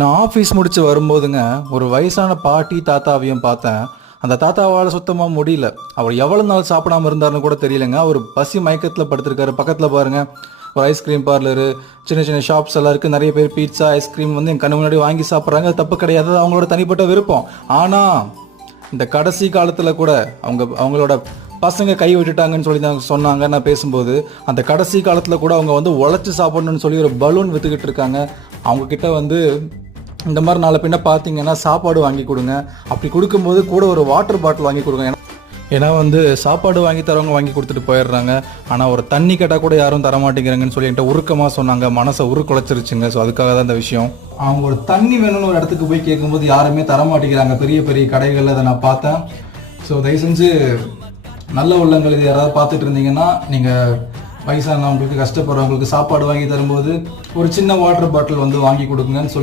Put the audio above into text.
நான் ஆஃபீஸ் முடிச்சு வரும்போதுங்க ஒரு வயசான பாட்டி தாத்தாவையும் பார்த்தேன். அந்த தாத்தாவால் சுத்தமாக முடியல. அவர் எவ்வளோ நாள் சாப்பிடாம இருந்தாருன்னு கூட தெரியலங்க. அவர் பசி மயக்கத்தில் படுத்திருக்காரு. பக்கத்தில் பாருங்கள் ஒரு ஐஸ்கிரீம் பார்லரு சின்ன சின்ன ஷாப்ஸ் எல்லாம் இருக்குது நிறைய பேர் பீட்சா ஐஸ்கிரீம் வந்து என் கண்ணு முன்னாடி வாங்கி சாப்பிட்றாங்க. அது தப்பு கிடையாது. அவங்களோட தனிப்பட்ட விருப்பம். ஆனால் இந்த கடைசி காலத்தில் கூட அவங்க அவங்களோட பசங்க கை விட்டுட்டாங்கன்னு சொல்லி தான் சொன்னாங்க. நான் பேசும்போது அந்த கடைசி காலத்தில் கூட அவங்க வந்து உழைச்சி சாப்பிடணும்னு சொல்லி ஒரு பலூன் வித்துக்கிட்டு இருக்காங்க. அவங்கக்கிட்ட வந்து இந்த மாதிரி நாளை பின்ன பார்த்தீங்கன்னா சாப்பாடு வாங்கி கொடுங்க. அப்படி கொடுக்கும்போது கூட ஒரு வாட்டர் பாட்டில் வாங்கி கொடுங்க. ஏன்னா- வந்து சாப்பாடு வாங்கி தரவங்க வாங்கி கொடுத்துட்டு போயிடுறாங்க. ஆனால் ஒரு தண்ணி கேட்டால் கூட யாரும் தர மாட்டேங்கிறாங்கன்னு சொல்லி என்கிட்ட உருக்கமாக சொன்னாங்க. மனசை உருக்குலைச்சிருச்சுங்க. ஸோ அதுக்காக தான் இந்த விஷயம். அவங்க ஒரு தண்ணி வேணும்னு ஒரு இடத்துக்கு போய் கேட்கும்போது யாருமே தர மாட்டேங்கிறாங்க. பெரிய பெரிய கடைகளில் அதை நான் பார்த்தேன். ஸோ தயவு செஞ்சு நல்ல உள்ளங்கள் இது யாராவது பார்த்துட்டு இருந்தீங்கன்னா நீங்கள் வயசானவங்களுக்கு கஷ்டப்படுறவங்களுக்கு சாப்பாடு வாங்கி தரும்போது ஒரு சின்ன வாட்டர் பாட்டில் வந்து வாங்கி கொடுங்கன்னு சொல்லி